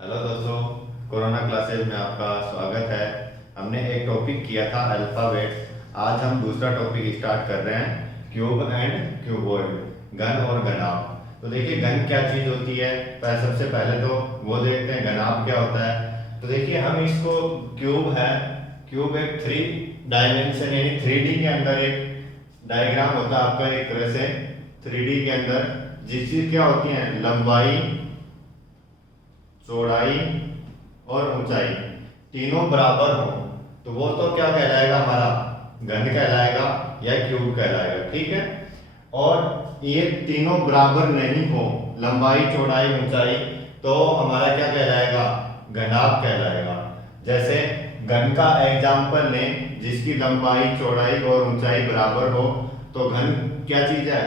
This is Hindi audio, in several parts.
हेलो दोस्तों, कोरोना क्लासेस में आपका स्वागत है। हमने एक टॉपिक किया था अल्फ़ाबेट्स। आज हम दूसरा टॉपिक स्टार्ट कर रहे हैं, क्यूब एंड क्यूबॉइड, घन और घनाभ। तो देखिए घन क्या चीज़ होती है, सबसे पहले तो वो देखते हैं घनाभ क्या होता है। तो देखिए हम इसको क्यूब है, क्यूब एक 3 डायमेंशन यानी 3D के अंदर एक डायग्राम होता है आपका, एक तरह से 3D के अंदर जिसकी क्या होती है लंबाई, चौड़ाई और ऊंचाई तीनों बराबर हो तो वो तो क्या कहलाएगा, हमारा घन कहलाएगा या क्यूब कहलाएगा। ठीक है। और ये तीनों बराबर नहीं हो, लंबाई चौड़ाई ऊंचाई, तो हमारा क्या कहलाएगा, घनाभ कहलाएगा। जैसे घन का एग्जाम्पल लें जिसकी लंबाई चौड़ाई और ऊंचाई बराबर हो, तो घन क्या चीज है।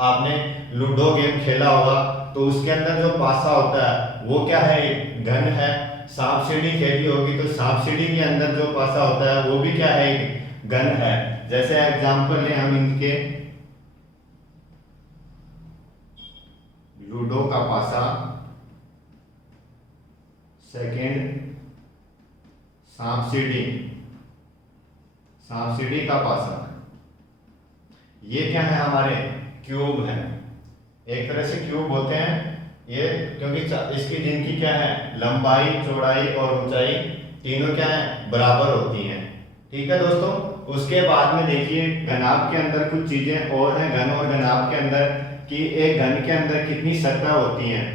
आपने लूडो गेम खेला होगा तो उसके अंदर जो पासा होता है वो क्या है, घन है। सांप सीढ़ी खेली होगी तो सांप सीढ़ी के अंदर जो पासा होता है वो भी क्या है, घन है। जैसे एग्जांपल लें हम इनके, लूडो का पासा, सेकंड सांप सीढ़ी, सांप सीढ़ी का पासा, ये क्या है, हमारे क्यूब है। एक तरह से क्यूब होते हैं ये, क्योंकि इसकी जिनकी क्या है लंबाई चौड़ाई और ऊंचाई तीनों क्या है बराबर होती हैं। ठीक है दोस्तों। उसके बाद में देखिए घनाभ के अंदर कुछ चीजें और हैं, घन और घनाभ के अंदर, कि एक घन के अंदर कितनी सतह होती हैं।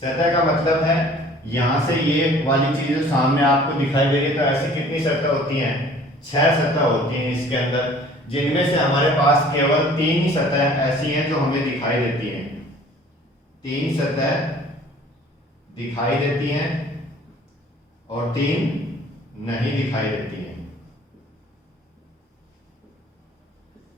सतह का मतलब है यहां से ये वाली चीज जो सामने आपको दिखाई दे रही है, तो ऐसी कितनी सतह होती हैं, 6 सतह होती हैं इसके अंदर, जिनमें से हमारे पास केवल 3 ही सतह ऐसी हैं जो हमें दिखाई देती हैं। 3 सतह दिखाई देती हैं और 3 नहीं दिखाई देती हैं।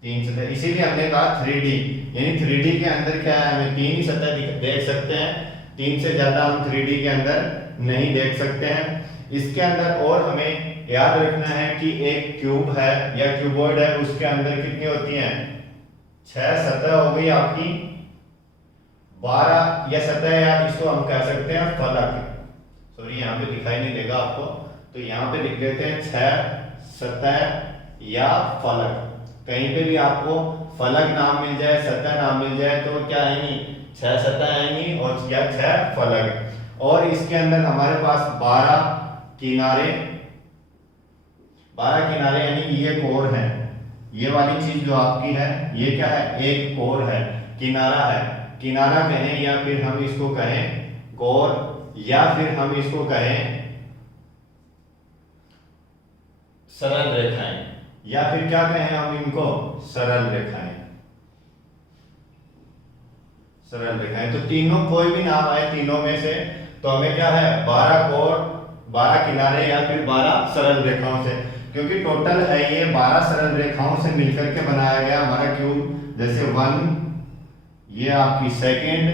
3 सतह, इसीलिए हमने कहा 3D, यानी 3D के अंदर क्या है, हमें 3 ही सतह देख सकते हैं, 3 से ज्यादा हम 3D के अंदर नहीं देख सकते हैं। इसके अंदर और हमें याद रखना है कि एक क्यूब है या क्यूबॉइड है, उसके अंदर कितनी होती हैं, 6 सतह हो गई आपकी, 12 या सतह, या इसको हम कह सकते हैं फलक। सॉरी यहाँ पे दिखाई नहीं देगा आपको, तो यहाँ पे लिख देते हैं 6 सतह या फलक। कहीं पे भी आपको फलक नाम मिल जाए, सतह नाम मिल जाए, तो क्या आएंगी, 6 सतह आएंगी और या 6 फलक। और इसके अंदर हमारे पास 12 किनारे, 12 किनारे यानी ये कोर है, ये वाली चीज जो आपकी है ये क्या है, एक कोर है, किनारा है। किनारा कहें या फिर हम इसको कहें कोर, या फिर हम इसको कहें सरल रेखाएं, या फिर क्या कहें हम इनको, सरल रेखाएं, सरल रेखाएं। तो तीनों कोई भी नाम आए तीनों में से, तो हमें क्या है 12 कोर, 12 किनारे या फिर 12 सरल रेखाओं से, क्योंकि टोटल है ये 12 सरल रेखाओं से मिलकर के बनाया गया हमारा क्यूब। जैसे 1, ये आपकी सेकंड,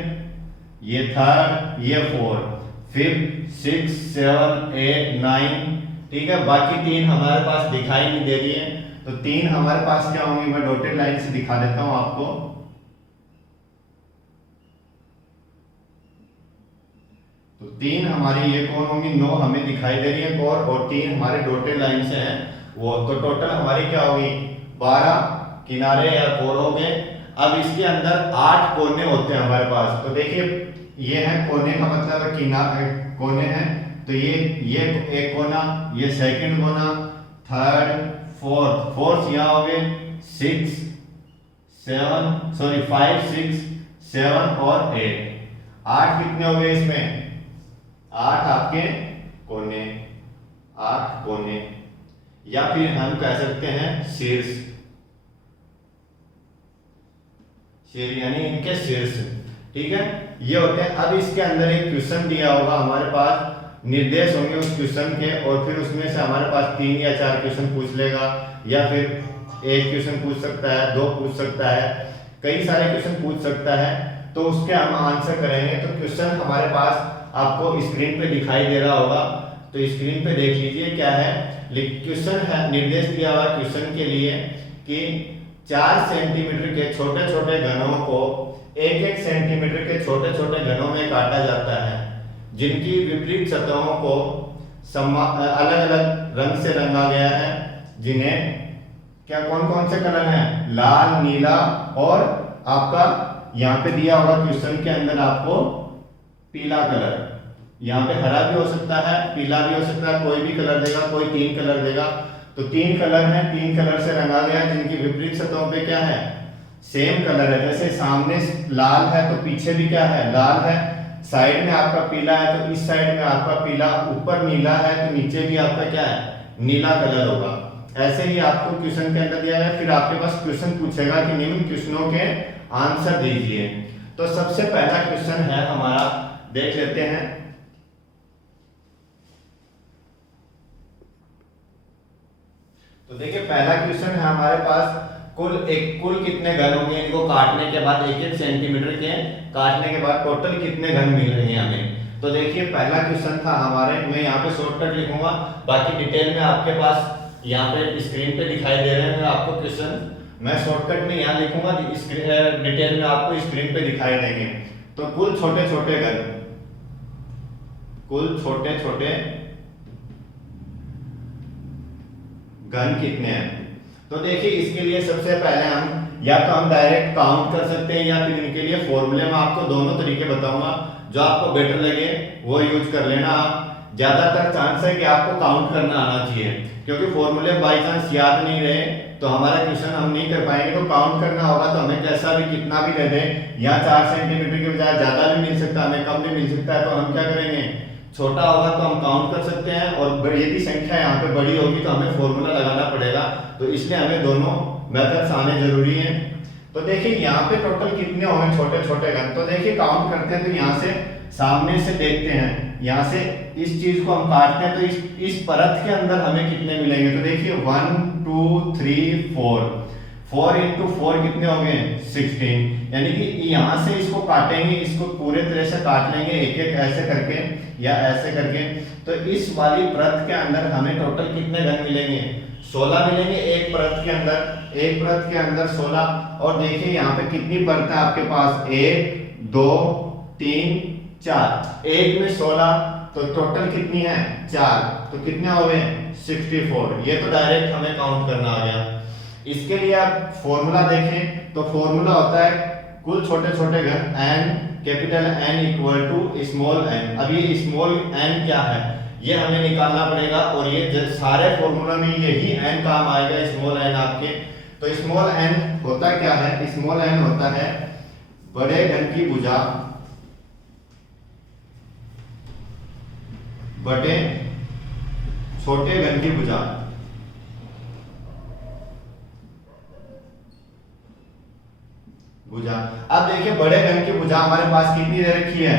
ये थर्ड, ये फोर्थ, 5th 6 7 8 9, ठीक है। बाकी 3 हमारे पास दिखाई नहीं दे रही है, तो 3 हमारे पास क्या होंगी, मैं डॉटेड लाइन से दिखा देता हूं आपको। तो 3 हमारी ये कौन होंगी, 9 हमें दिखाई दे रही है कोर, और 3 हमारे डॉटेड लाइन से हैं वो, तो टोटल हमारी क्या होगी, 12 किनारे या कोर हो गए। अब इसके अंदर 8 कोने होते हैं हमारे पास, तो देखिए ये है कोने का मतलब है किनारे, कोने हैं, तो ये एक कोना, ये सेकंड कोना, थर्ड, फोर्थ यहाँ हो गए 6 7, सॉरी 5 6 7 और 8, 8 कितने हो गए इसमें, 8 आपके कोने, 8 कोने, या फिर हम कह सकते हैं शीर्ष, यानी इनके शीर्ष। ठीक है, ये होते हैं। अब इसके अंदर एक क्वेश्चन दिया होगा हमारे पास, निर्देश होंगे उस क्वेश्चन के, और फिर उसमें से हमारे पास 3 या 4 क्वेश्चन पूछ लेगा, या फिर एक क्वेश्चन पूछ सकता है, 2 पूछ सकता है, कई सारे क्वेश्चन पूछ सकता है, तो उसके हम आंसर करेंगे। तो क्वेश्चन हमारे पास आपको स्क्रीन पे दिखाई दे रहा होगा, तो स्क्रीन पे देख लीजिए क्या है। क्वेश्चन है, निर्देश दिया हुआ क्वेश्चन के लिए कि 4 सेंटीमीटर के छोटे छोटे घनों को 1-1 सेंटीमीटर के छोटे छोटे घनों में काटा जाता है, जिनकी विपरीत सतहों को अलग अलग रंग से रंगा गया है, जिन्हें क्या कौन कौन से कलर हैं, लाल, नीला और आपका यहाँ पे दिया होगा क्वेश्चन के अंदर आपको पीला कलर। यहाँ पे हरा भी हो सकता है, पीला भी हो सकता है, कोई भी कलर देगा, कोई 3 कलर देगा। तो 3 कलर हैं, 3 कलर से रंगा गया है, जिनकी विपरीत सतहों पे क्या है, सेम कलर है। जैसे सामने लाल है तो पीछे भी क्या है, लाल है। साइड में आपका पीला है तो इस साइड में आपका पीला, ऊपर नीला है तो नीचे भी आपका क्या है, नीला कलर होगा। ऐसे ही आपको क्वेश्चन के अंदर दिया है, फिर आपके पास क्वेश्चन पूछेगा कि निम्न क्वेश्चनों के आंसर दीजिए। तो सबसे पहला क्वेश्चन है हमारा, देख लेते हैं। तो देखिए पहला क्वेश्चन है हमारे पास, कुल कितने घन होंगे, इनको काटने के बाद 1-1 सेंटीमीटर के काटने के बाद टोटल कितने घन मिल रहे हैं हमें। तो देखिए पहला क्वेश्चन था हमारे, मैं यहाँ पे शॉर्टकट लिखूंगा, बाकी डिटेल में आपके पास यहाँ पे स्क्रीन पे दिखाई दे रहे हैं आपको क्वेश्चन, मैं शॉर्टकट में यहाँ लिखूंगा, डिटेल में आपको स्क्रीन पे दिखाई देंगे। तो कुल छोटे छोटे घन, कुल छोटे छोटे घन कितने हैं। तो देखिए इसके लिए सबसे पहले हम या तो हम डायरेक्ट काउंट कर सकते हैं, या फिर इनके लिए फॉर्मूले में आपको दोनों तरीके बताऊंगा, जो आपको बेटर लगे वो यूज कर लेना। आप ज्यादातर चांस है कि आपको काउंट करना आना चाहिए, क्योंकि फॉर्मूले बाई चांस याद नहीं रहे तो हमारा क्वेश्चन हम नहीं कर पाएंगे। तो काउंट करना होगा, तो हमें कैसा भी कितना भी दे दे, या 4 सेंटीमीटर के बजाय ज्यादा भी मिल सकता है, हमें कम भी मिल सकता है, तो हम क्या करेंगे, छोटा होगा तो हम काउंट कर सकते हैं, और यदि संख्या यहाँ पे बड़ी होगी तो हमें फॉर्मूला लगाना पड़ेगा। तो इसलिए हमें दोनों मेथड्स आने जरूरी हैं। तो देखिए यहाँ पे टोटल कितने होंगे छोटे छोटे घन। तो देखिए काउंट करते हैं, तो यहाँ से सामने से देखते हैं, यहाँ से इस चीज को हम काटते हैं, तो इस परत के अंदर हमें कितने मिलेंगे। तो देखिए 1 2 3 4 into 4 कितने हो गए, 16। यानी कि यहाँ से इसको काटेंगे, इसको पूरे तरह से काट लेंगे एक एक ऐसे करके या ऐसे करके। तो इस वाली परत के अंदर हमें टोटल कितने घन मिलेंगे, 16 मिलेंगे एक परत के अंदर, एक परत के अंदर 16। और देखिए यहाँ पे कितनी परत है आपके पास, 1 2 3 4, एक में 16, तो टोटल कितनी है 4, तो कितने हो गए 64। ये तो डायरेक्ट हमें काउंट करना आ गया। इसके लिए आप फॉर्मूला देखें, तो फॉर्मूला होता है कुल छोटे छोटे घन n, capital N equal to small n। अब ये स्मॉल n क्या है ये हमें निकालना पड़ेगा, और ये सारे फॉर्मूला में यही n काम आएगा, स्मॉल n आपके। तो स्मॉल n होता क्या है, स्मॉल n होता है बड़े घन की भुजा बटे छोटे घन की भुजा। अब देखिए बड़े घन की भुजा हमारे पास कितनी दे रखी है,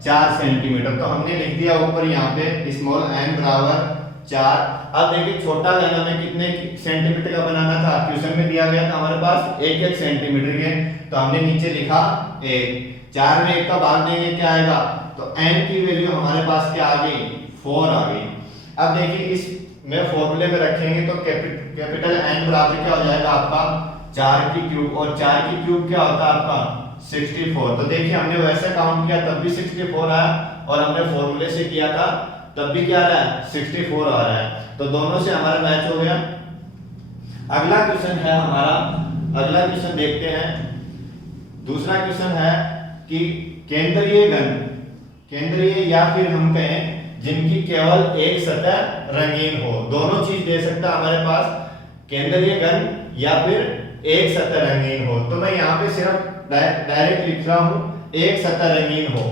4 सेंटीमीटर। तो हमने लिख दिया ऊपर यहाँ पे स्मॉल n बराबर 4। अब देखिए छोटा घन हमें कितने सेंटीमीटर का बनाना था, क्वेश्चन में दिया गया था हमारे पास 1-1 सेंटीमीटर के, तो हमने नीचे लिखा 1। 4 में 1 का भाग देंगे क्या आएगा, तो n की वैल्यू हमारे पास क्या आ गई, 4 आ गई। अब देखिए इस में फॉर्मूले में रखेंगे तो कैपिटल N बराबर क्या हो जाएगा आपका 4 की क्यूब, और 4 की क्यूब क्या होता है आपका 64। तो देखिए हमने वैसे काउंट किया तब भी 64 आया, और हमने फॉर्मूले से किया था तब भी क्या आ रहा है 64 आ रहा है। तो दोनों से हमारा मैच हो गया। अगला क्वेश्चन है हमारा, अगला क्वेश्चन देखते हैं। दूसरा क्वेश्चन है कि केंद्रीय घन, केंद्रीय या फिर हम कहें जिनकी केवल एक सतह रंगीन हो, दोनों चीज दे सकता है हमारे पास, केंद्रीय घन या फिर एक सतह रंगीन हो। तो मैं यहाँ पे सिर्फ डायरेक्ट लिख रहा हूं एक सतह रंगीन हो,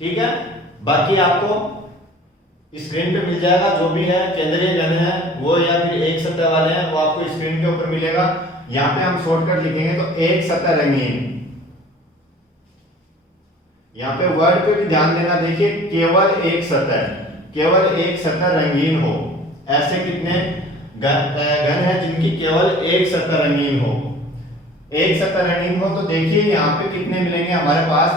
ठीक है। बाकी आपको स्क्रीन पे मिल जाएगा, जो भी है केंद्रीय घन है वो या फिर एक सतह वाले हैं वो आपको स्क्रीन के ऊपर मिलेगा। यहाँ पे हम शॉर्टकट लिखेंगे तो एक सतह रंगीन, यहाँ पे वर्ड पे भी ध्यान देना। देखिए केवल एक सतह, केवल एक सतह रंगीन हो, ऐसे कितने घन है जिनकी केवल एक सतह रंगीन हो, एक सतह रंगीन हो। तो देखिए यहाँ पे कितने मिलेंगे हमारे पास,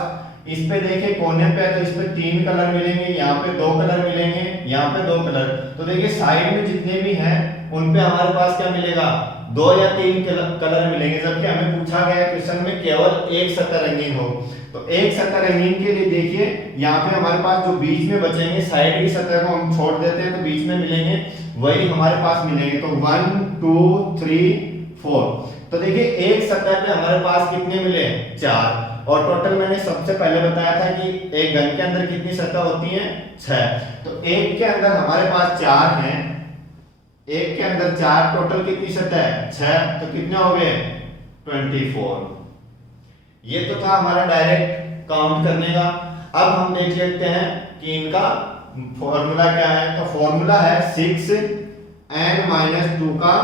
इस पे देखिए कोने पे है तो इस पे 3 कलर मिलेंगे, यहाँ पे 2 कलर मिलेंगे, यहाँ पे 2 कलर। तो देखिए साइड में जितने भी हैं उन पे हमारे पास क्या मिलेगा दो या तीन कलर मिलेंगे, जबकि हमें पूछा गया क्वेश्चन में केवल एक सतह रंगीन हो। तो एक सतह रंगीन के लिए देखिए यहाँ पे हमारे पास जो बीच में बचेंगे, साइड की सतह को हम छोड़ देते हैं तो बीच में मिलेंगे वही हमारे पास मिलेंगे। तो 1 2 3 4। तो देखिए एक सतह पे हमारे पास कितने मिले, 4। और टोटल मैंने सबसे पहले बताया था कि एक घन के अंदर कितनी सतह होती है, 6। तो एक के अंदर हमारे पास 4 हैं, एक के अंदर 4, टोटल कितनी सतह है, 6। तो कितने हो गए, 24। ये तो था हमारा डायरेक्ट काउंट करने का। अब हम देख लेते हैं कि इनका फॉर्मूला क्या है। तो फॉर्मूला है 6n-2 का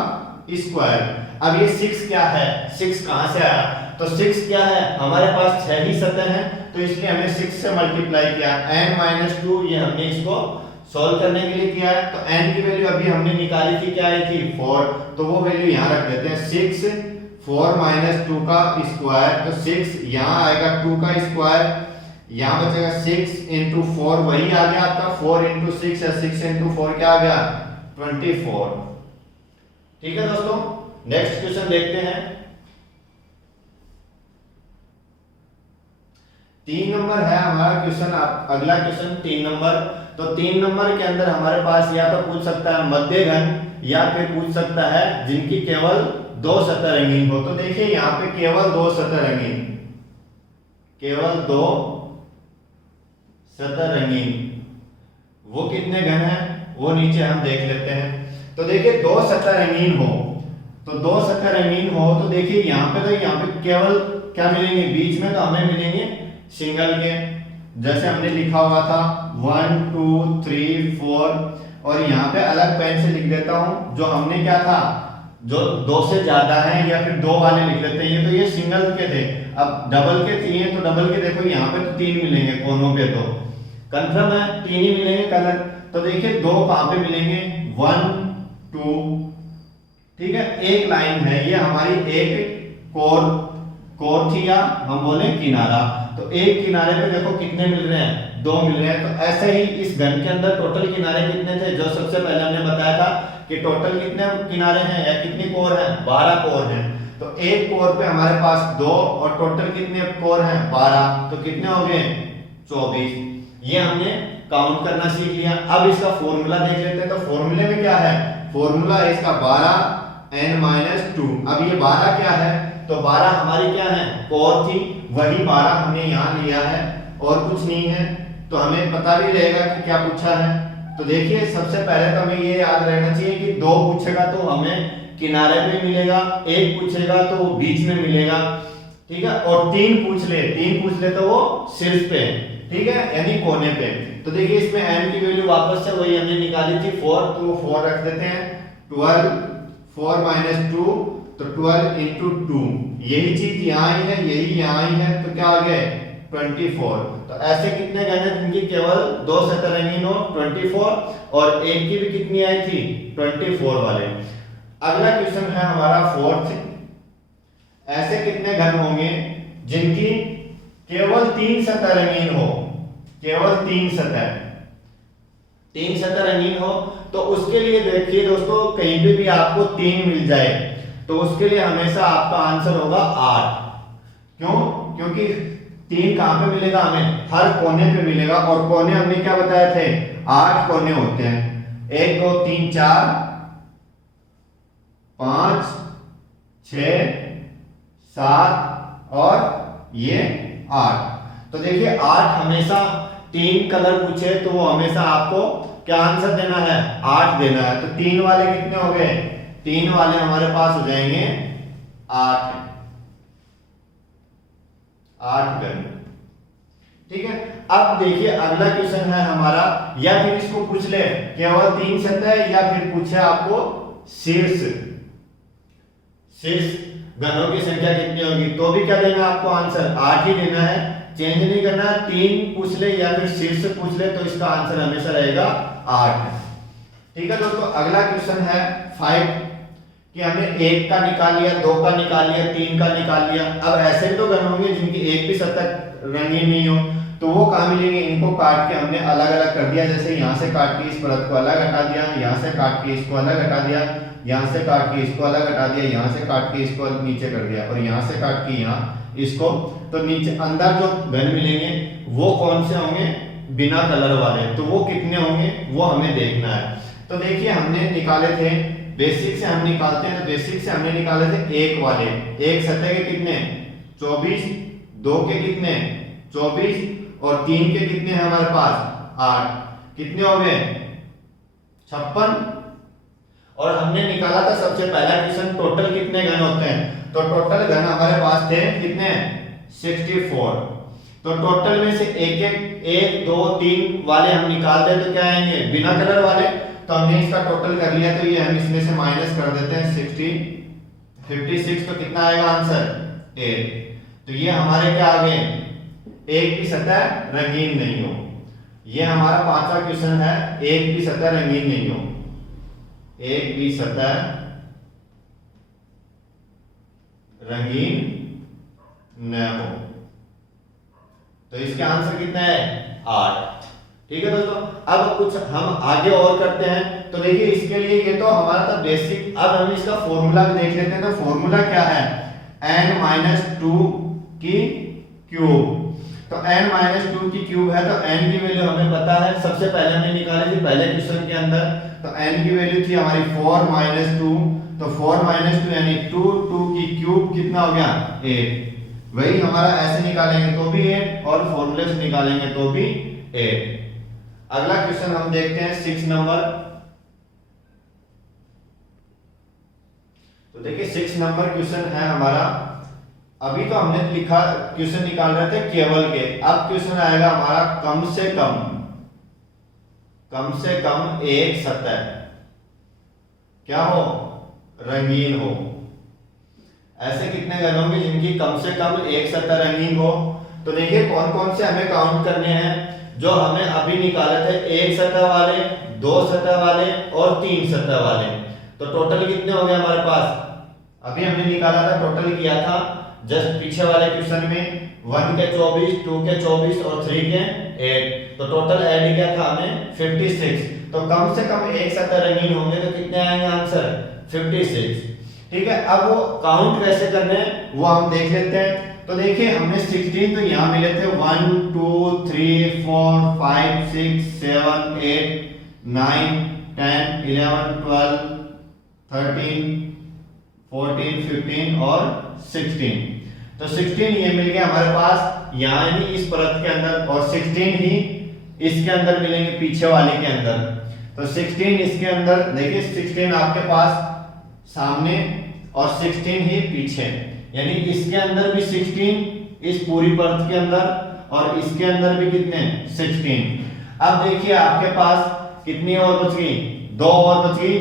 स्क्वायर। अब ये 6 क्या है, 6 कहां से आया, तो 6 क्या है, हमारे पास 6 ही सतह है, तो इसलिए हमने 6 से मल्टीप्लाई किया। n-2 ये हमने इसको सॉल्व करने के लिए किया है। तो n की वैल्यू अभी हमने निकाली थी, क्या आई थी, 4। तो वो वैल्यू यहां रख देते हैं, 6 4 - 2 का स्क्वायर। तो 6 यहां आएगा 2 का स्क्वायर, यहां बचेगा 6 × 4, वही आ गया आपका 4 × 6 या 6 × 4 क्या आ गया, 24। ठीक है दोस्तों, नेक्स्ट क्वेश्चन देखते हैं। 3 नंबर है हमारा क्वेश्चन। अगला क्वेश्चन 3 नंबर। तो 3 नंबर के अंदर हमारे पास या तो पूछ सकता है मध्य घन, या फिर पूछ सकता है जिनकी केवल 2 सतह रंगीन हो। तो देखिए यहाँ पे केवल 2 सतह रंगीन, केवल 2 सतह रंगीन, वो कितने घन है वो नीचे हम देख लेते हैं। तो देखिए 2 सतह रंगीन हो, तो 2 सतह रंगीन हो तो देखिए यहाँ पे, तो यहाँ पे केवल क्या मिलेंगे, बीच में तो हमें मिलेंगे सिंगल के, जैसे हमने लिखा हुआ था 1 2 3 4। और यहाँ पे अलग पेन से लिख देता हूं, जो हमने क्या था, जो 2 से ज्यादा है या फिर 2 वाले लिख लेते हैं। ये तो ये सिंगल के थे, अब डबल के चाहिए तो डबल के देखो यहाँ पे तो 3 मिलेंगे कोनों पे, तो कंफर्म है 3 ही मिलेंगे कलर। तो देखिए 2 कहां पे मिलेंगे, 1 2, ठीक है, एक लाइन है, ये हमारी एक कोर थी, या हम बोले किनारा। तो एक किनारे पे देखो कितने मिल रहे हैं, 2 मिल रहे हैं। तो ऐसे ही इस घन के अंदर टोटल किनारे कितने थे, जो सबसे पहले हमने बताया था कि टोटल कितने किनारे हैं या कितनी कोर है, 12 कोर हैं। तो एक कोर पे हमारे पास 2 और टोटल कितने कोर हैं, 12। तो कितने हो गए, 24। ये हमने काउंट करना सीख लिया। अब इसका फॉर्मूला देख लेते हैं। तो फॉर्मूले में क्या है, फॉर्मूला है इसका 12n-2। अब ये 12 क्या है, तो 12 हमारी क्या है, कोर थी, वही 12 हमने यहाँ लिया है और कुछ नहीं है। तो हमें पता भी रहेगा कि क्या पूछा है। तो देखिए सबसे पहले तो हमें ये याद रहना चाहिए कि 2 पूछेगा तो हमें किनारे पे मिलेगा, 1 पूछेगा तो बीच में मिलेगा, ठीक है, और 3 पूछ ले तो वो शीर्ष पे, ठीक है, यानी कोने पे। तो देखिए इसमें n की वैल्यू वापस से वही हमने निकाली थी 4, तो 4 रख देते हैं। 12 4 - 2, तो 12 × 2, यही चीज यहाँ ही है, यही यहाँ ही है, तो क्या आ गया 24। तो ऐसे कितने घन है जिनकी केवल 2 सतह रंगीन हो, 24, और एक की भी कितनी आई थी, 24 वाले। अगला क्वेश्चन है हमारा 4th। ऐसे कितने घन होंगे जिनकी केवल 3 सतह रंगीन हो, केवल 3 सतह रंगीन हो। तो उसके लिए देखिए दोस्तों, कहीं पे भी आपको 3 मिल जाए तो उसके लिए हमेशा आपका आंसर होगा 8। क्यों, क्योंकि 3 कहां पे मिलेगा, हमें हर कोने पे मिलेगा, और कोने हमने क्या बताए थे, 8 कोने होते हैं, 1 2 3 4 5 6 7 और ये 8। तो देखिए 8 हमेशा, 3 कलर पूछे तो वो हमेशा आपको क्या आंसर देना है, 8 देना है। तो 3 वाले कितने हो गए, 3 वाले हमारे पास हो जाएंगे 8 घन, ठीक है। अब देखिए अगला क्वेश्चन है हमारा, या फिर इसको पूछ ले केवल 3 सतह, या फिर पूछे आपको शीर्ष घनों की संख्या कितनी होगी, तो भी क्या देना आपको आंसर 8 ही देना है, चेंज नहीं करना है। 3 पूछ ले या फिर शीर्ष पूछ ले तो इसका आंसर हमेशा रहेगा 8, ठीक है दोस्तों। अगला क्वेश्चन है 5, कि हमने 1 का निकाल लिया, 2 का निकाल लिया, 3 का निकाल लिया। अब ऐसे भी तो घन होंगे जिनकी एक भी सतह रंगीन नहीं हो, तो वो कहाँ मिलेंगे, इनको काट के हमने अलग अलग कर दिया। जैसे यहाँ से काट के इस परत को अलग हटा दिया, यहाँ से काट के इसको अलग हटा दिया, यहाँ से काट के इसको अलग हटा दिया, यहाँ से काट के इसको नीचे कर दिया और यहाँ से काट के यहाँ इसको, तो नीचे अंदर जो घन मिलेंगे वो कौन से होंगे, बिना कलर वाले, तो वो कितने होंगे वो हमें देखना है। तो देखिए हमने निकाले थे, बेसिक से हम निकालते हैं, तो बेसिक से हमने निकाले थे एक वाले, एक सतह के कितने 24, दो के कितने 24 और तीन के कितने हैं हमारे पास 8, कितने हो गए 56। और हमने निकाला था सबसे पहला क्वेश्चन टोटल कितने घन होते हैं, तो टोटल घन हमारे पास थे कितने 64। तो टोटल में से एक दो तीन वाले हम निकालते हैं तो क्या आएंगे बिना कलर वाले, तो हमने इसका टोटल कर लिया, तो ये हम इसमें से माइनस कर देते हैं 56, तो कितना आएगा आंसर 8। तो ये हमारे क्या आ गए, एक भी सतह रंगीन नहीं हो। ये हमारा पांचवा क्वेश्चन है, एक भी सतह रंगीन नहीं हो, एक भी सतह रंगीन न हो। तो इसका आंसर कितना है 8। ठीक है दोस्तों, अब कुछ हम आगे और करते हैं। तो देखिए इसके लिए ये तो हमारा था बेसिक, अब हम इसका फॉर्मूला देख लेते हैं। तो फॉर्मूला क्या है, n-2 की क्यूब। तो n-2 की क्यूब है, तो n की वैल्यू हमें पता है, सबसे पहले हमने निकाली थी पहले क्वेश्चन के अंदर। तो n की वैल्यू थी हमारी 4 - 2, तो 4 - 2 यानी 2 की क्यूब कितना हो गया 8। वही हमारा ऐसे निकालेंगे तो भी 8 और फॉर्मूले से निकालेंगे तो भी 8। अगला क्वेश्चन हम देखते हैं 6 नंबर। तो देखिए 6 नंबर क्वेश्चन है हमारा, अभी तो हमने लिखा क्वेश्चन निकाल रहे थे केवल के, अब क्वेश्चन आएगा हमारा कम से कम एक सतह क्या हो रंगीन हो। ऐसे कितने घन होंगे जिनकी कम से कम एक सतह रंगीन हो। तो देखिए कौन कौन से हमें काउंट करने हैं, जो हमें अभी निकाले थे, एक सतह वाले, दो सतह वाले और तीन सतह वाले। तो टोटल कितने हो गए हमारे पास, अभी हमने निकाला था, टोटल किया था जस्ट पीछे वाले क्वेश्चन में 1 के 24, 2 के 24 और 3 के 8। तो टोटल ऐड किया था हमें 56। तो कम से कम एक सतह रंगीन होंगे तो कितने आएंगे आंसर 56। ठीक है, अब वो काउंट कैसे करने हैं वो हम देख लेते हैं। तो देखिए हमने 16 तो यहाँ मिले थे 1 2 3 4 5 6 7 8 9 10 11 12 13 14 15 और 16। तो 16 ये मिल गया हमारे पास यहाँ यानी इस परत के अंदर, और 16 ही इसके अंदर मिलेंगे पीछे वाले के अंदर। तो 16 इसके अंदर, देखिए 16 आपके पास सामने और 16 ही पीछे, यानी इसके अंदर भी 16 इस पूरी परत के अंदर और इसके अंदर भी कितने 16। अब देखिए आपके पास कितनी और बच गई, दो और बच गई।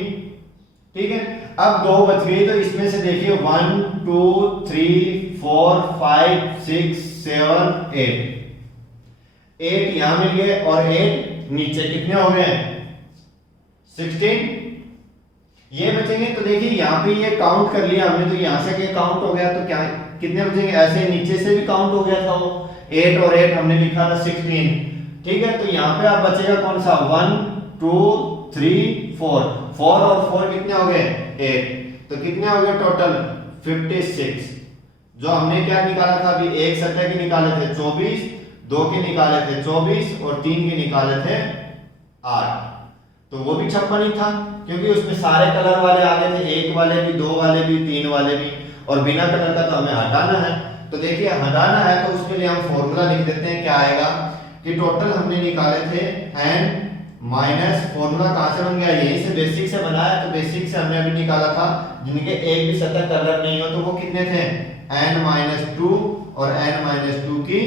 ठीक है, अब दो बच गई तो इसमें से देखिए 1 2 3 4 5 6 7 8 यहां मिल गए और 8 नीचे, कितने हो गए 16 ये बचेंगे। तो देखिए यहाँ पे ये काउंट कर लिया हमने, तो यहाँ से ये काउंट हो गया, तो क्या कितने बचेंगे, ऐसे नीचे से भी काउंट हो गया था वो 8 और 8 हमने लिखा था 16। ठीक है, तो यहाँ पे आप बचेगा कौन सा 1 2 3 4, 4 और 4 कितने हो गए 8। तो कितने हो गए टोटल 56। जो हमने क्या निकाला था अभी, एक सतह के निकाले थे 24, दो के निकाले थे 24 और तीन के निकाले थे 8। तो वो भी 56 ही था, क्योंकि उसमें सारे कलर वाले आ गए थे, एक वाले भी, दो वाले भी, तीन वाले भी, और बिना कलर का तो हमें हटाना है। तो देखिए हटाना है तो उसके लिए हम फॉर्मूला लिख देते हैं, क्या आएगा कि टोटल हमने निकाले थे n माइनस, फॉर्मूला कहां से बन गया, यही से बेसिक से बना है। तो बेसिक से हमने अभी निकाला था जिनके एक भी सतह कलर नहीं हो, तो वो कितने थे n-2 और n-2 की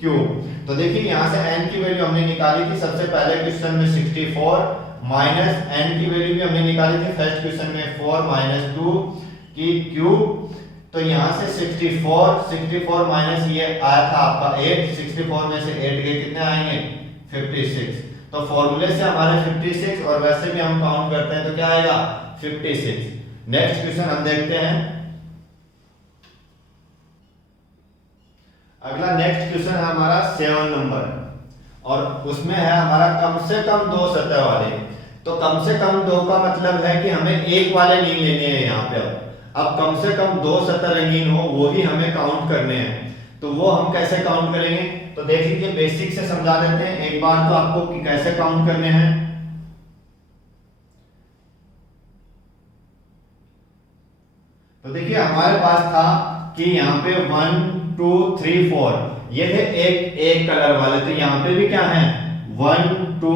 क्यूब। तो देखिए यहां से n की वैल्यू हमने निकाली थी सबसे पहले क्वेश्चन में 64, माइनस n की वैल्यू भी हमने निकाली थी फर्स्ट क्वेश्चन में 4 - 2 की क्यूब। तो यहां से 64 माइनस ये आया था आपका 8, 64 में से 8 गए, कितने आएंगे 56। तो फॉर्मूले से हमारे 56 और वैसे भी हम काउंट करते हैं तो क्या आएगा 56। नेक्स्ट क्वेश्चन हम देखते हैं। अगला नेक्स्ट क्वेश्चन है हमारा 7 नंबर, और उसमें है हमारा कम से कम दो सतह वाले। तो कम से कम 2 का मतलब है कि हमें एक वाले नहीं लेने हैं यहाँ पे। अब कम से कम 2 सतह रंगीन हो वो भी हमें काउंट करने हैं। तो वो हम कैसे काउंट करेंगे, तो देख लीजिए बेसिक से समझा देते हैं एक बार तो आपको कि कैसे काउंट करने हैं। तो देखिए हमारे पास था कि यहाँ पे 1 2 3 4 ये थे एक कलर वाले, तो यहाँ पे भी क्या है 1 2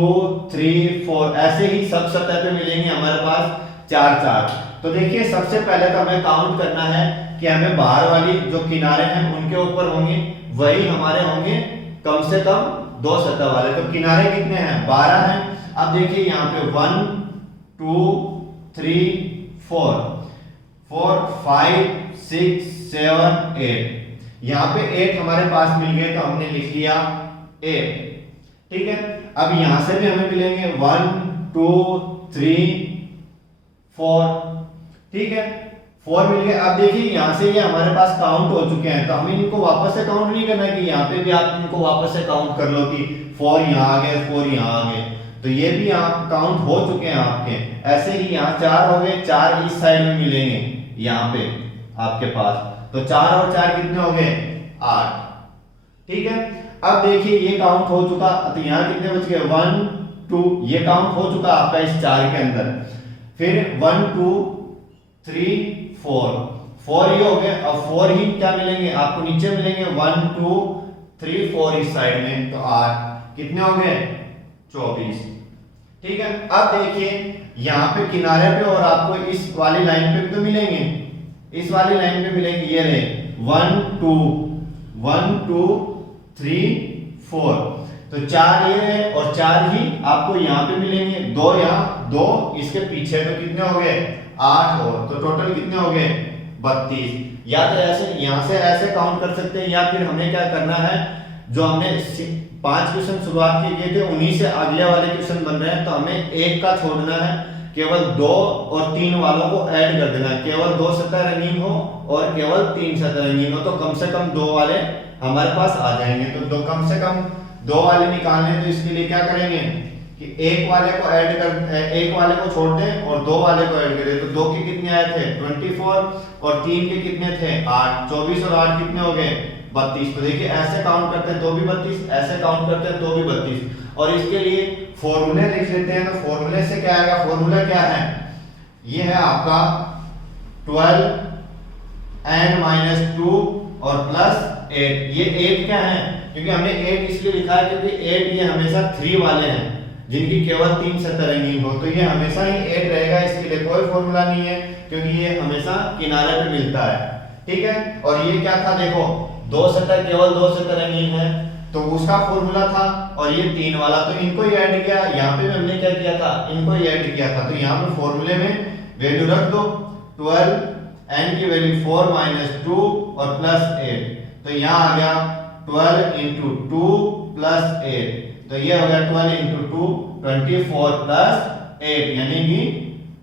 3 4 ऐसे ही सब सतह पे मिलेंगे हमारे पास 4 4। तो देखिए सबसे पहले तो हमें काउंट करना है कि हमें बाहर वाली जो किनारे हैं उनके ऊपर होंगे वही हमारे होंगे कम से कम 2 सतह वाले। तो किनारे कितने हैं 12 हैं। अब देखिए यहाँ पे 1 2 3 4 4 5 6 7 8 यहाँ पे 8 हमारे पास मिल गए तो हमने लिख लिया 8। ठीक है, अब यहां से भी हमें मिलेंगे 1 2 3 4। ठीक है 4 मिल गए। अब देखिए यहां से ये हमारे पास काउंट हो चुके हैं तो हमें इनको वापस से काउंट नहीं करना है कि यहाँ पे भी आप इनको वापस से काउंट कर लो कि 4 यहाँ आ गए 4 यहाँ आ गए। तो ये भी आप काउंट हो चुके हैं आपके। ऐसे ही यहाँ 4 हो गए, 4 इस साइड में मिलेंगे यहाँ पे आपके पास, तो 4 और 4 कितने हो गए 8। ठीक है, अब देखिए ये काउंट हो चुका, तो यहाँ कितने बच गए 1 2 ये काउंट हो चुका आपका इस 4 के अंदर। फिर 1 2 3 4 4 ये हो गए। अब 4 ही क्या मिलेंगे आपको नीचे मिलेंगे 1 2 3 4 इस साइड में, तो 8 कितने हो गए 24। ठीक है, अब देखिए यहाँ पे किनारे पे और आपको इस वाली लाइन पे भी तो मिलेंगे, इस वाली लाइन पे मिलेंगे ये रहे 1 2 1 2 3 4। तो 4 ये रहे और 4 ही आपको यहाँ पे मिलेंगे, 2 यहाँ 2 इसके पीछे, तो कितने हो गए 8 और, तो टोटल कितने हो गए 32। या तो ऐसे यहाँ से ऐसे काउंट कर सकते हैं या फिर हमें क्या करना है जो हमने 5 क्वेश्चन शुरुआत किए थे उन्हीं से अगले वाले क्वेश्चन बन रहे हैं, तो हमें एक का छोड़ना है, केवल 2 और 3 वालों को ऐड कर देना है। केवल 2 सतह रंगीन हो और केवल 3 सतह रंगीन हो तो कम से कम 2 वाले हमारे पास आ जाएंगे। तो कम से कम 2 वाले निकालने, तो इसके लिए क्या करेंगे कि एक वाले को ऐड कर, एक वाले को छोड़ दें और 2 वाले को ऐड करें। तो 2 के कितने आए थे 24 और 3 के कितने थे 8, 24 और 8 कितने हो गए 32। तो देखिए ऐसे काउंट करते हैं तो भी 32, ऐसे काउंट करते हैं तो भी 32। और इसके लिए फॉर्मूले लिख लेते हैं। तो फॉर्मूले से क्या आएगा, फॉर्मूला क्या है, ये है आपका 12n-2 और प्लस 8। ये 8 क्या है, क्योंकि हमने 8 इसलिए लिखा है क्योंकि 8 ये हमेशा 3 वाले हैं जिनकी केवल 3 सतह रंगीन हो, तो ये हमेशा ही 8 रहेगा। इसके लिए कोई फॉर्मूला नहीं है क्योंकि ये हमेशा किनारे पे मिलता है। ठीक है, और ये क्या था देखो 2 सतह, केवल 2 सतह रंगीन है तो उसका फॉर्मूला था, और ये 3 वाला तो इनको ही ऐड किया। यहाँ पे भी हमने क्या किया था, इनको ही ऐड किया था। तो यहाँ पे फॉर्मूले में वैल्यू रख दो, 12 n की वैल्यू 4 - 2 और प्लस 8, तो यहाँ आ गया 12 × 2 + 8, तो ये हो गया 12 × 2 24 + 8 यानी कि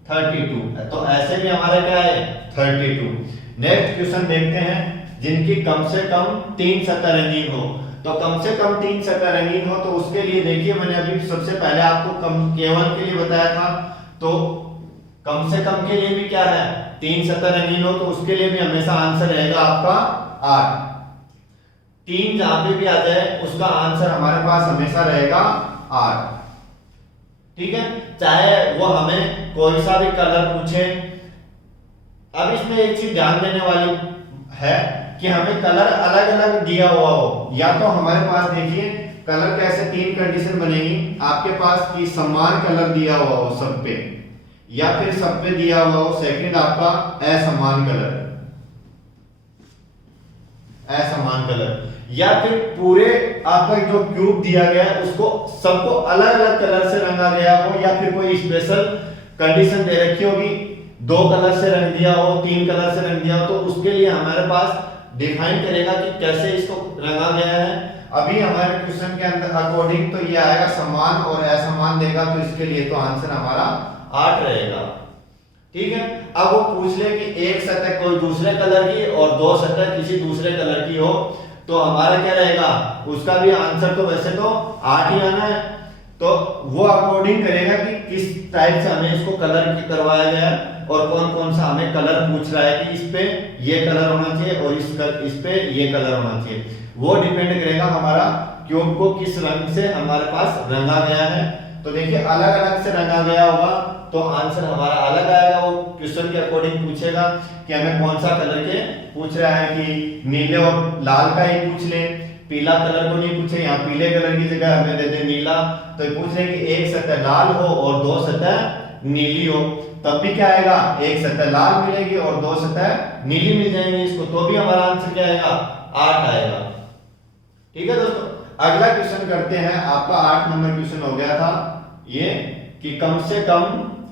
32। तो ऐसे भी हमारा क्या है 32। नेक्स्ट क्वेश्चन देखते हैं जिनकी कम से कम 3 सतह रंगीन हो। तो कम से कम 3 सतह रंगीन हो तो उसके लिए देखिए मैंने अभी सबसे पहले आपको कम K1 के लिए बताया था, तो कम से कम के लिए भी क्या है 3 सतह रंगीन हो, तो उसके लिए भी हमेशा आंसर रहेगा आपका 8। 3 जहां पे भी आ जाए उसका आंसर हमारे पास हमेशा रहेगा 8। ठीक है, चाहे वो हमें कोई सा भी कलर पूछे। अब इसमें एक चीज ध्यान देने वाली है कि हमें कलर अलग अलग दिया हुआ हो, या तो हमारे पास देखिए कलर कैसे 3 कंडीशन बनेगी आपके पास कि समान कलर दिया हुआ हो सब पे, या फिर सब पे दिया हुआ हो सेकंड आपका असमान कलर, असमान कलर, या फिर पूरे आपका जो क्यूब दिया गया है उसको सबको अलग अलग कलर से रंगा गया हो, या फिर कोई स्पेशल कंडीशन दे रखी होगी 2 कलर से रंग दिया हो 3 कलर से रंग दिया हो, तो उसके लिए हमारे पास डिफाइन करेगा कि कैसे इसको रंगा गया है। अभी हमारे क्वेश्चन के अंदर अकॉर्डिंग तो ये आएगा समान और असमान देगा, तो इसके लिए तो आंसर हमारा 8 रहेगा। ठीक है, अब वो पूछ ले कि एक सतह कोई दूसरे कलर की और 2 सतह किसी दूसरे कलर की हो, तो हमारा क्या रहेगा उसका भी आंसर तो वैसे तो 8 ही आना है। तो वो अकॉर्डिंग करेगा कि किस टाइप से हमें इसको कलर करवाया गया और कौन कौन सा हमें कलर पूछ रहा है कि इस पे ये कलर होना चाहिए और इस पे ये कलर होना चाहिए। वो डिपेंड करेगा हमारा क्यूब को किस रंग से हमारे पास रंगा गया है। तो देखिए अलग अलग से रंगा गया होगा तो आंसर हमारा अलग आएगा। वो क्वेश्चन के अकॉर्डिंग पूछेगा कि हमें कौन सा कलर के पूछ रहा है, कि नीले और लाल का ही पूछ ले, पीला कलर को नहीं पूछे, यहाँ पीले कलर की जगह हमें दे दे नीला। तो पूछ रहे कि एक सतह लाल हो और दो सतह नीली हो, तब भी क्या आएगा, एक सतह लाल मिलेगी और दो सतह नीली मिल जाएंगी इसको, तो भी हमारा आंसर क्या आएगा, 8 आएगा। ठीक है दोस्तों, अगला क्वेश्चन करते हैं। आपका 8 नंबर क्वेश्चन हो गया था ये कि कम से कम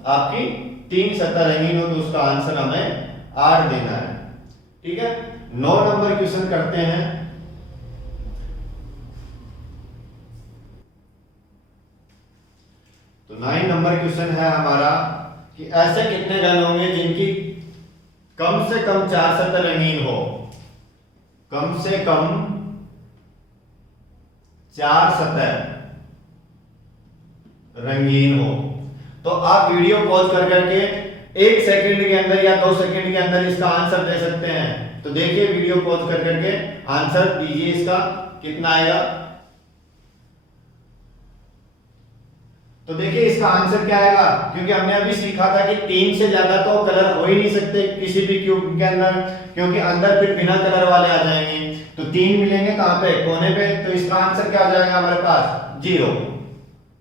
आपकी 3 सतह रंगीन हो तो उसका आंसर हमें 8 देना है। ठीक है, 9 नंबर क्वेश्चन करते हैं। तो 9 नंबर क्वेश्चन है हमारा कि ऐसे कितने घन होंगे जिनकी कम से कम 4 सतह रंगीन हो, कम से कम 4 सतह रंगीन हो। तो आप वीडियो पॉज कर करके 1 सेकंड के अंदर या 2 सेकंड के अंदर इसका आंसर दे सकते हैं। तो देखिए वीडियो पॉज कर करके आंसर दीजिए, इसका कितना आएगा। तो देखिए इसका आंसर क्या आएगा, क्योंकि हमने अभी सीखा था कि 3 से ज्यादा तो कलर हो ही नहीं सकते किसी भी क्यूब के अंदर, क्योंकि अंदर फिर बिना कलर वाले आ जाएंगे। तो 3 मिलेंगे कहां पे, कोने पे, तो इसका आंसर क्या आ जाएगा हमारे पास, 0।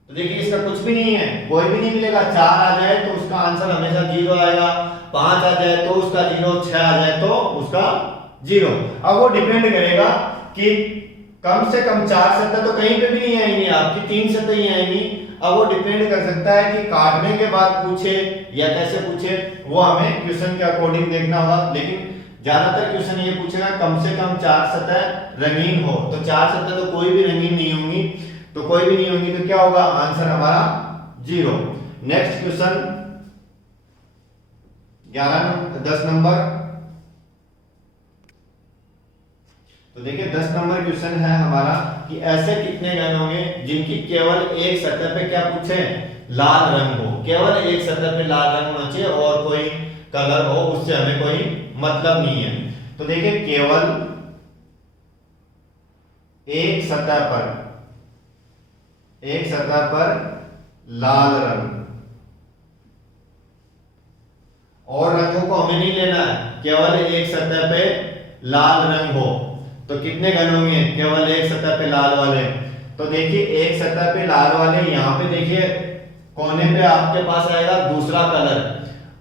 तो देखिए इसका कुछ भी नहीं है, कोई भी नहीं मिलेगा। 4 आ जाए तो उसका आंसर हमेशा 0 आएगा, 5 आ जाए तो उसका 0, 6 आ जाए तो उसका 0। अब वो डिपेंड करेगा कि कम से कम 4 सतह तो कहीं पे भी नहीं आएंगी, आपकी 3 सतह ही आएंगी। अब वो डिपेंड कर सकता है कि काटने के बाद पूछे या कैसे पूछे, वो हमें क्वेश्चन के अकॉर्डिंग देखना होगा। लेकिन ज्यादातर क्वेश्चन ये पूछेगा कम से कम 4 सतह रंगीन हो, तो 4 सतह तो कोई भी रंगीन नहीं होंगी, तो कोई भी नहीं होंगी तो क्या होगा, आंसर हमारा 0। Next question 10 number. तो देखिए 10 नंबर क्वेश्चन है हमारा कि ऐसे कितने घन होंगे जिनकी केवल एक सतह पे क्या पूछे, लाल रंग हो। केवल एक सतह पे लाल रंग होना चाहिए और कोई कलर हो उससे हमें कोई मतलब नहीं है। तो देखिए केवल एक सतह पर लाल रंग, और रंगों को हमें नहीं लेना है, केवल एक सतह पे लाल रंग हो। तो कितने घन होंगे, केवल एक सतह पे लाल वाले। तो देखिए एक सतह पे लाल वाले, यहाँ पे देखिए कोने पे आपके पास आएगा दूसरा कलर,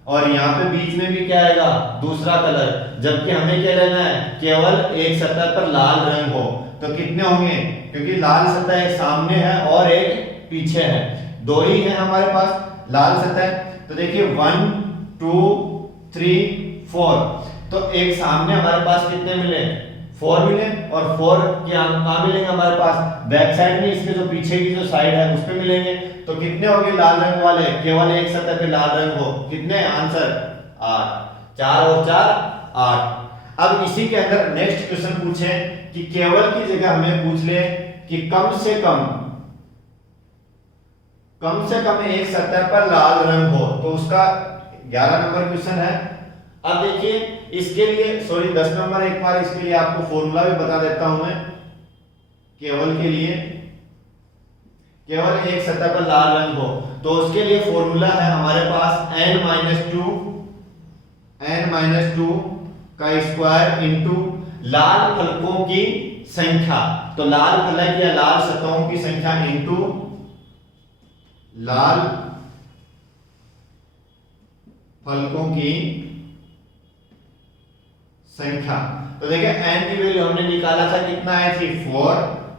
और यहाँ पे बीच में भी क्या आएगा, दूसरा कलर। जबकि हमें क्या लेना है, केवल एक सतह पर लाल रंग हो। तो कितने होंगे, क्योंकि लाल सतह एक सामने है और एक पीछे है, 2 ही है हमारे पास लाल सतह। तो देखिए 1 2 3 4, तो एक सामने हमारे पास कितने मिले, 4 मिले, और 4 कहाँ मिलेंगे हमारे पास, बैक साइड में, इसके जो पीछे की जो साइड है उस पे मिलेंगे। तो कितने हो गए लाल रंग वाले, केवल एक सतह पे लाल रंग हो, कितने, आंसर 8। 4 और 4 8। अब इसी के अंदर नेक्स्ट क्वेश्चन पूछे कि केवल की जगह हमें पूछ ले कि कम से कम एक सतह पर लाल रंग हो, तो उसका 11 नंबर क्वेश्चन है। अब देखिए इसके लिए 10 नंबर, एक बार इसके लिए आपको फॉर्मूला भी बता देता हूं मैं। केवल के लिए, केवल एक सतह पर लाल रंग हो, तो उसके लिए फॉर्मूला है हमारे पास n-2 का स्क्वायर इंटू लाल फलकों की संख्या। तो लाल फलक या लाल सतहों की संख्या इंटू लाल फलकों की संख्या। तो देखिए n की वैल्यू हमने निकाला था, कितना आई थी,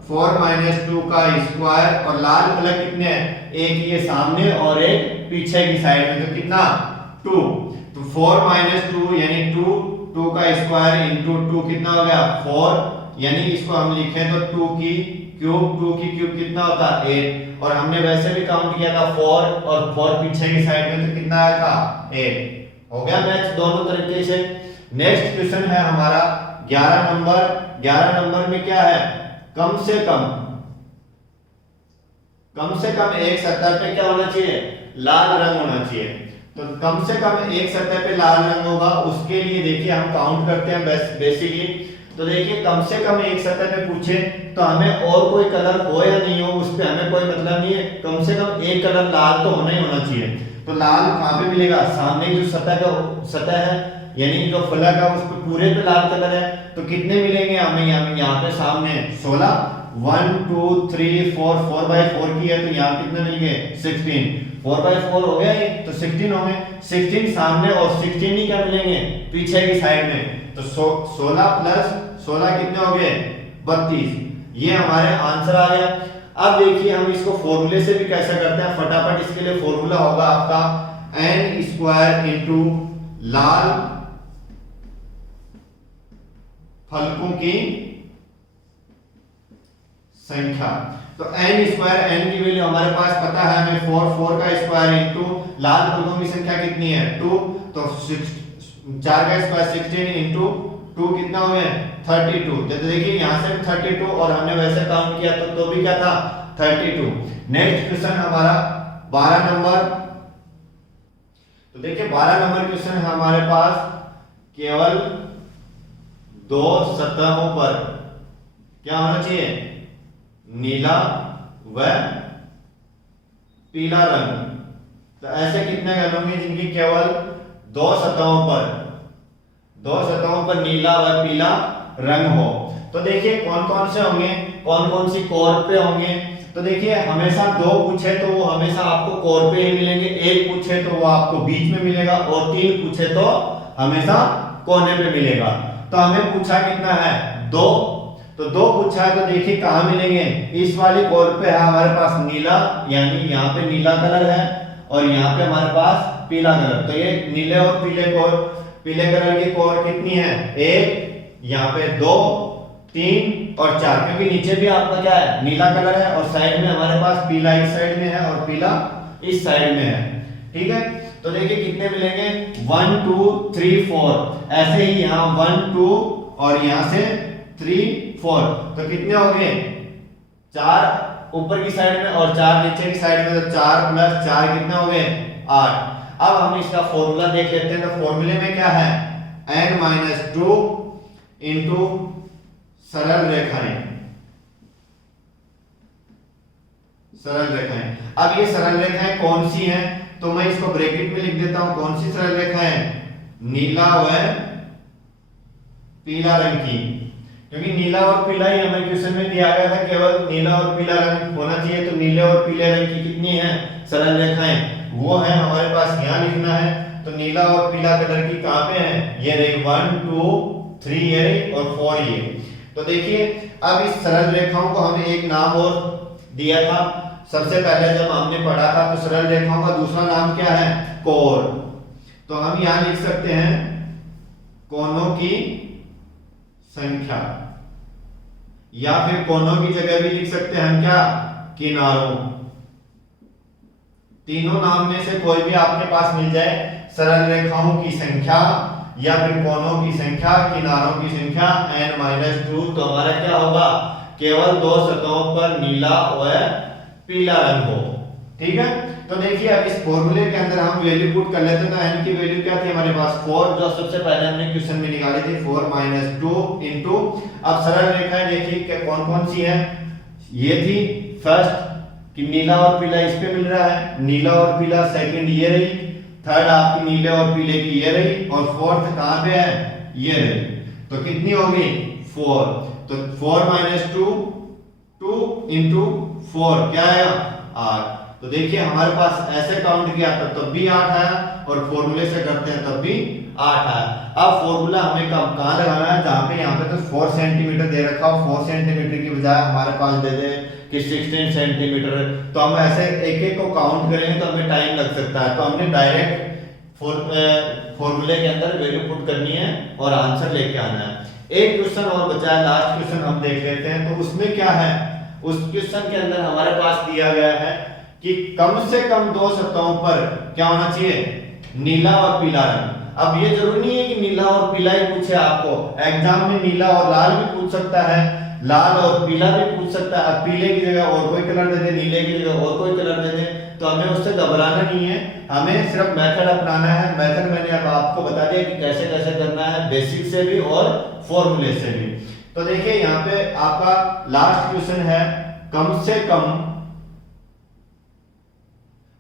4 माइनस 2 का स्क्वायर, और लाल फलक कितने हैं, एक ये सामने और एक पीछे की साइड में, तो कितना, 2। तो 4 माइनस 2 यानी 2 का स्क्वायर इंटू 2 कितना हो गया, 4, यानी इसको हम लिखे तो 2 की क्यूब कितना होता है, 8। और हमने वैसे भी काउंट किया था 4 और 4 पीछे की साइड में, तो कितना आया था, 8। हो गया मैच दोनों तरीके से। नेक्स्ट क्वेश्चन है हमारा 11 नंबर। 11 नंबर में क्या है, कम कम से कम एक सतह पे क्या होना चाहिए, लाल रंग होना चाहिए। तो कम से कम एक सतह पे लाल रंग होगा, उसके लिए देखिए हम काउंट करते हैं बेसिकली। तो देखिए कम से कम एक सतह पे पूछे तो हमें और कोई कलर हो या नहीं हो उस पे हमें कोई मतलब नहीं है, कम से कम एक कलर लाल तो होना ही होना चाहिए। तो लाल कहाँ पे मिलेगा, सामने जो सतह है यानी जो फलक है उस पे पूरे पे लाल कलर है। तो कितने मिलेंगे हमें यहाँ पे सामने 16, 1 2 3 4, 4/4 की है तो यहाँ कितने मिल गए 16, 4/4 हो गया ये तो 16 हो गए। 16 सामने और 16 ही क्या मिलेंगे पीछे की साइड में, तो 16 प्लस 16 कितने हो गए 32, ये हमारे आंसर आ गया। अब देखिए हम इसको फॉर्मूले से भी कैसे करते हैं फटाफट, इसके लिए फॉर्मूला होगा आपका n² इंटू लाल फलकों की संख्या। तो n² n की वैल्यू हमारे पास पता है हमें 4, 4 का स्क्वायर इंटू लाल फलकों की संख्या कितनी है 2, तो 4 का स्क्वायर 16 इंटू 2 कितना हो गया 32। तो देखिए यहां से 32 और हमने वैसे काउंट किया तो भी क्या था 32। नेक्स्ट क्वेश्चन हमारा 12 नंबर। तो देखिए 12 नंबर क्वेश्चन है हमारे पास, केवल 2 सतहों पर क्या होना चाहिए नीला व पीला रंग। तो ऐसे कितने गण होंगे जिनकी केवल 2 सतहों पर नीला व पीला रंग हो। तो देखिए कौन कौन से होंगे, कौन कौन सी कोर पे होंगे। तो देखिए हमेशा 2 पूछे तो वो हमेशा आपको कोर पे ही मिलेंगे, 1 पूछे तो वो आपको बीच में मिलेगा और 3 पूछे तो हमेशा कोने पे मिलेगा। तो हमें पूछा कितना है 2, तो 2 पूछा है तो देखिए कहां मिलेंगे, इस वाली कोर पे है हमारे पास नीला, यानी यहाँ पे नीला कलर है और यहाँ पे हमारे पास पीला कलर। तो ये नीले और पीले कलर की कोर कितनी है 1, यहाँ पे 2, 3 और 4, क्योंकि नीचे भी आपका क्या है नीला कलर है और साइड में हमारे पास पीला इस साइड में है और पीला इस साइड में है। ठीक है, तो देखिए कितने मिलेंगे 1 2 3 4, ऐसे ही यहाँ 1 2 और यहाँ से 3 4, तो कितने हो गए 4 ऊपर की साइड में और 4 नीचे की साइड में, तो 4 प्लस 4 कितने हो गए 8। अब हम इसका फॉर्मूला देख लेते हैं। तो फॉर्मूले में क्या है n-2 इंटू सरल रेखाएं। अब ये सरल रेखाएं कौन सी हैं, तो मैं इसको ब्रैकेट में लिख देता हूं। कौन सी सरल रेखाएं, नीला व पीला रंग की, क्योंकि नीला और पीला ही हमें क्वेश्चन में दिया गया था, केवल नीला और पीला रंग होना चाहिए। तो नीले और पीले रंग की कितनी है सरल रेखाएं, वो है हमारे पास यहाँ लिखना है। तो नीला और पीला कलर की कहां पे है, ये रही 1 2 3 ये रही और 4 ये। तो देखिए अब इस सरल रेखाओं को हमें एक नाम और दिया था सबसे पहले जब हमने पढ़ा था। तो सरल रेखाओं का दूसरा नाम क्या है कोर। तो हम यहां लिख सकते हैं कोनों की संख्या, या फिर कोनों की जगह भी लिख सकते हैं हम क्या किनारों। तीनों नाम में से कोई भी आपके पास मिल जाए, सरल रेखाओं की संख्या या फिर कोनों की संख्या, किनारों की संख्या n-2, तो हमारा क्या होगा केवल 2 सतहों पर नीला व पीला रंग हो। ठीक है, तो देखिए अब इस फॉर्मूले के अंदर हम वैल्यू पुट कर लेते हैं। तो n की वैल्यू क्या थी हमारे पास 4, जो सबसे पहले हमने क्वेश्चन में निकाली थी 4 - 2 इंटू, अब सरल रेखाएं देखिए कौन कौन सी है। ये थी फर्स्ट कि नीला और पीला इस पे मिल रहा है, नीला और पीला सेकंड ये रही, थर्ड आपकी नीले और पीले की ये रही और फोर्थ कहां पे है ये रही। तो कितनी होगी 4, तो 4 - 2 2 इंटू 4 क्या आया 8। तो देखिए हमारे पास ऐसे काउंट किया तब भी 8 आया और फॉर्मूले से करते हैं तब भी 8 आया। अब फॉर्मूला हमें कहां लगाना है, जहां पे यहाँ पे तो 4 सेंटीमीटर दे रखा हो, 4 सेंटीमीटर की बजाय हमारे पास दे दे कि 16 सेंटीमीटर, तो हम ऐसे एक एक को काउंट करेंगे तो हमें टाइम लग सकता है। तो हमने डायरेक्ट फॉर्मूले के अंदर वैल्यू पुट करनी है और आंसर लेके आना है। एक क्वेश्चन और बचा है, लास्ट क्वेश्चन हम देख लेते हैं। तो उसमें क्या है, उस क्वेश्चन के अंदर हमारे पास दिया गया है कि कम से कम 2 सतहों पर क्या होना चाहिए नीला और पीला रंग। अब ये जरूरी नहीं है कि नीला और पीला ही पूछे आपको, एग्जाम में नीला और लाल भी पूछ सकता है, लाल और पीला भी पूछ सकता है। अब पीले की जगह और कोई कलर दे दे, नीले की जगह और कोई कलर दे दे, तो हमें उससे घबराना नहीं है, हमें सिर्फ मेथड अपनाना है। मेथड मैंने अब आपको बता दिया कि कैसे कैसे करना है, बेसिक से भी और फॉर्मूले से भी। तो देखिए यहाँ पे आपका लास्ट क्वेश्चन है, कम से कम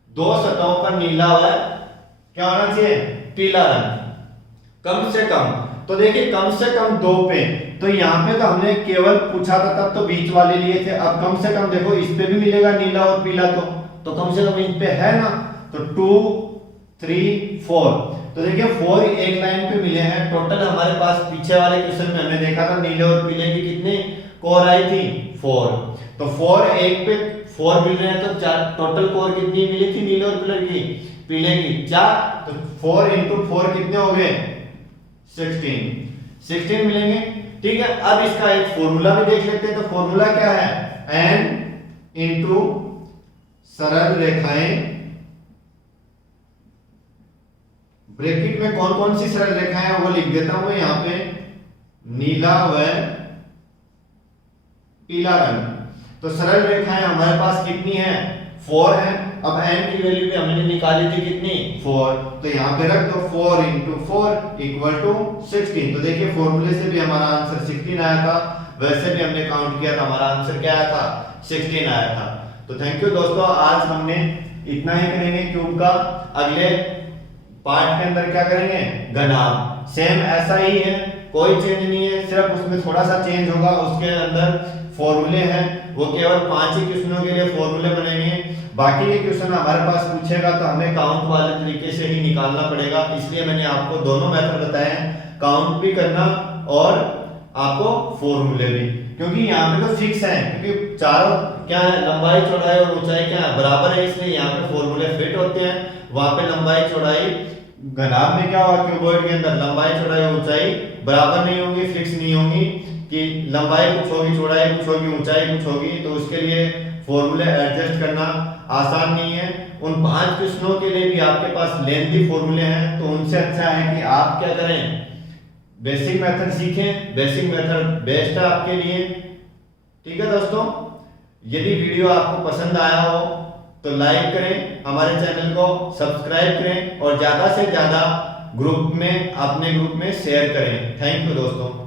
2 सतहों पर नीला व क्या होना चाहिए, पीला रंग, कम से कम। तो देखिए कम से कम 2 पे, तो यहाँ पे तो हमने केवल पूछा था तब तो बीच वाले लिए थे, अब कम से कम देखो इस पे भी मिलेगा नीला और पीला, तो कम से कम इस पे है ना, तो 2 3 4। तो देखिए 4 एक लाइन पे मिले हैं। टोटल हमारे पास पीछे वाले क्वेश्चन में हमने देखा था नीले और पीले की कितनी कोर आई थी, 4। तो 4 एक पे 4 मिल रहे हैं, तो 4 टोटल कोर कितनी मिली थी नीले और पीले की 4। तो 4 into 4 कितने हो गए, 16 मिलेंगे। ठीक है, अब इसका एक फॉर्मूला भी देख लेते हैं। तो फॉर्मूला क्या है, n इंटू सरल रेखाएं, ब्रैकेट में कौन कौन सी सरल रेखाएं हैं वो लिख देता हूं यहाँ पे, नीला व पीला रंग। तो सरल रेखाएं हमारे पास कितनी है, 4 है। अब n की वैल्यू भी हमने निकाली थी कितनी, 4, तो यहाँ पे रख दो 4 into 4 इक्वल टू 16। तो देखिए फॉर्मूले से भी हमारा आंसर 16 आया था, वैसे भी हमने काउंट किया था, हमारा आंसर क्या आया था, 16 आया था। तो थैंक यू दोस्तों, आज हमने इतना ही करेंगे क्यूब का। अगले पार्ट के अंदर क्या करेंगे, घनाभ, सेम ऐसा ही है, कोई चेंज नहीं है, सिर्फ उसमें थोड़ा सा चेंज होगा। उसके अंदर फॉर्मूले हैं, वो केवल 5 ही क्वेश्चनों के लिए फॉर्मूले बनेंगे। बाकी के क्वेश्चन हमारे पास पूछेगा तो हमें काउंट वाले तरीके से ही निकालना पड़ेगा, इसलिए मैंने आपको दोनों मेथड बताए हैं, काउंट भी करना और आपको फॉर्मूले भी, क्योंकि यहाँ पे तो फिक्स है, क्योंकि चारों क्या है, लंबाई चौड़ाई और ऊंचाई क्या है, बराबर है, इसलिए यहाँ पे फॉर्मूले फिट होते हैं। वहां पे लंबाई चौड़ाई, घनाभ में क्या होगा, क्यूबॉइड के अंदर लंबाई चौड़ाई और ऊंचाई बराबर नहीं होंगी, फिक्स नहीं होंगी, कि लंबाई कुछ होगी, चौड़ाई कुछ होगी, ऊंचाई कुछ होगी, तो उसके लिए फॉर्मूले एडजस्ट करना आसान नहीं है। उन 5 क्वेश्चनों के लिए भी आपके पास लेंथी फॉर्मूले हैं, तो उनसे अच्छा है कि आप क्या करें, बेसिक मेथड सीखें, बेसिक मेथड बेस्ट है आपके लिए। ठीक है दोस्तों, यदि वीडियो आपको पसंद आया हो तो लाइक करें, हमारे चैनल को सब्सक्राइब करें और ज्यादा से ज्यादा ग्रुप में, अपने ग्रुप में शेयर करें। थैंक यू दोस्तों।